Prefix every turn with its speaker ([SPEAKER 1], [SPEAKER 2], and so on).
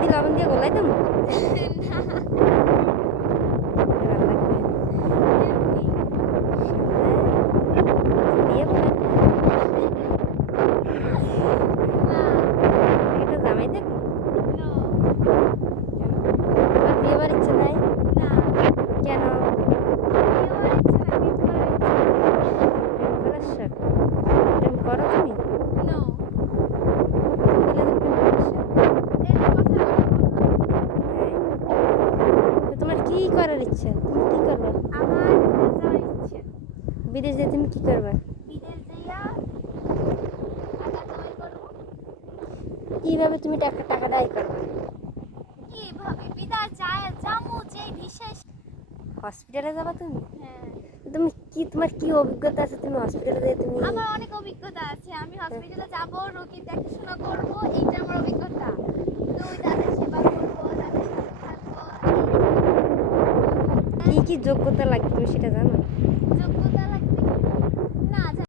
[SPEAKER 1] দিলাম দিয়ে গলাই দেবো করার ইচ্ছা? তুমি কি করবে?
[SPEAKER 2] আমার বিদেশ যাওয়ার বিদেশ যেয়ে তুমি কি করবে?
[SPEAKER 1] কীভাবে যাইয়া টাকা তুমি টাকা টাকাটা করবে?
[SPEAKER 2] কীভাবে? বিদেশ যায় যামু যে বিশেষ।
[SPEAKER 1] হসপিটালে যাবা তুমি?
[SPEAKER 2] হ্যাঁ।
[SPEAKER 1] তুমি কি তোমার কি অভিজ্ঞতা আছে? তুমি হসপিটালে যেয়ে তুমি
[SPEAKER 2] আমার অনেক অভিজ্ঞতা আছে। আমি হসপিটালে যাব রোগী দেখাশোনা করব।
[SPEAKER 1] কি কি যোগ্যতা লাগবে সেটা জানো?